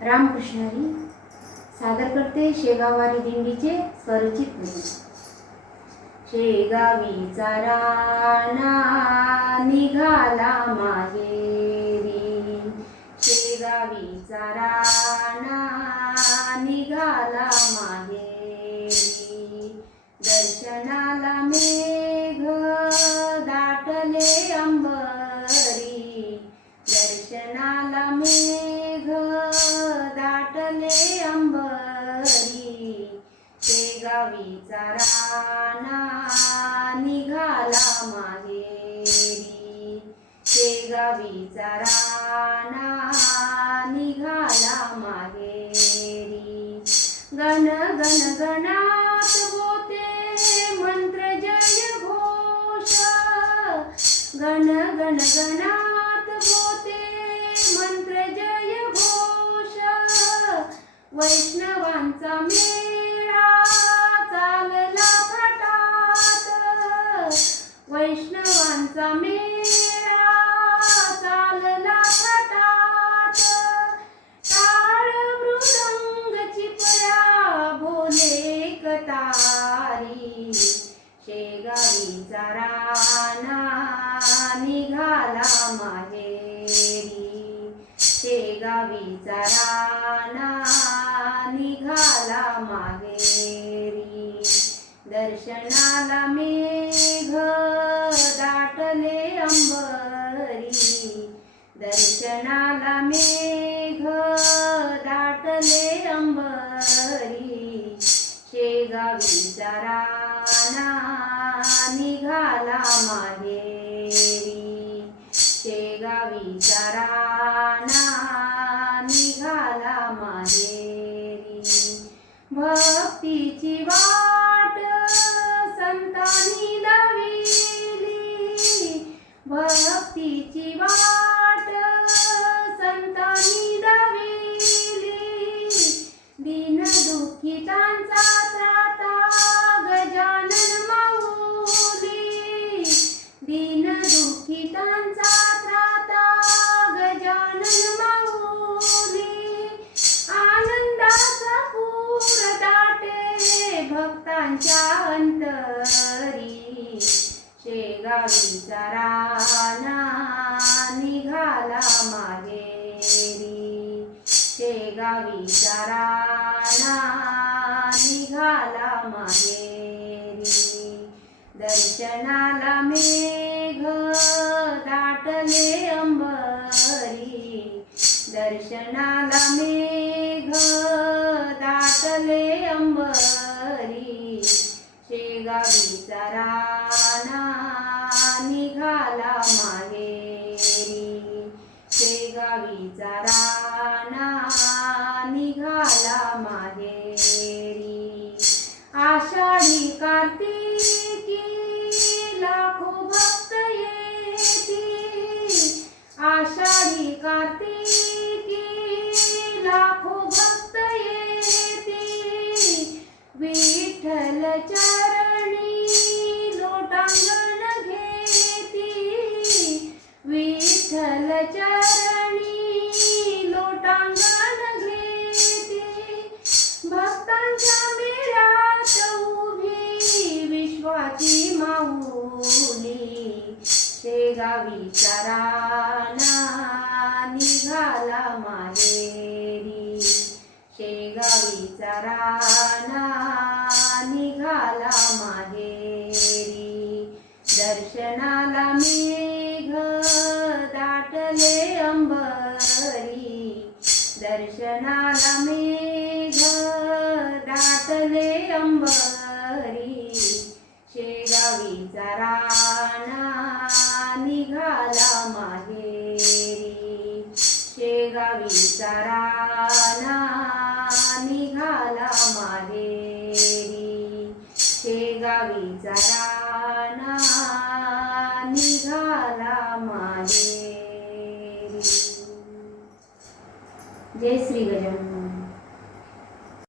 रामकृष्ण हरी सादर करते शेगावारी दिंडीचे स्वरचित भजन। शेगावीचा राणा निघाला माहेरी, शेगावीचा राणा निघाला माहेरी। दर्शनाला मेघ दाटले अंबरी, दर्शनाला मेघ दाटले अंबरी। शेगावीचा राणा निघाला माहेरी, शेगावीचा राणा निघाला माहेरी। गण गण गणात होते मंत्र जय घोष, गण गण गणात होते मंत्र जय घोष। वैष्णवांचा मेळा चालला थाटात, वैष्णवांचा मेळा चालला थाटात। टाळ मृदंग चिपळ्या भोले कतारी, शेगावीचा राणा निघाला माहेरी, शेगावीचा राणा निघाला माहेरी। दर्शनाला मेघ दाटले अंबरी, दर्शनाला मेघ दाटले अंबरी। शेगावीचा राणा निघाला माहेरी, शेगावीचा राणा निघाला माहेरी। भक्तीची वाट संतांनी लाविली, भक्तीची वाट संतांनी लाविली। दीन दुःखितांचा त्राता गजानन माऊली, दीन दुःखितांचा त्राता गजानन माऊली। आनंदाचा पूर दाटे भक्तांच्या अंतरी, शेगावीचा राणा निघाला माहेरी, शेगावीचा राणा निघाला माहेरी। दर्शनाला मेघ दाटले अंबरी, दर्शनाला मेघ दाटले अंबरी। शेगावीचा राणा निघाला माहेरी, शेगावीचा राणा निघाला माहेरी। आषाढी कार्तिकी लाखो भक्त येती, आषाढी कार्तिकी लाखो भक्त येती। विठ्ठल चरणी लोटांगण घेती, विठ्ठल चरणी लोटांगण घेती। भक्तांच्या मेळ्यात उभी विश्वाची माऊली, शेगावीचा राणा निघाला माहेरी, शेगावीचा राणा निघाला माहेरी। दर्शनाला मेघ दाटले अंबरी, दर्शनाला मेघ दाटले अंबरी। शेगावीचा राणा निघाला माहेरी, शेगावीचा राणा निघाला माहेरी, शेगावीचा राणा निघाला माहेरी। जय श्री गजानन।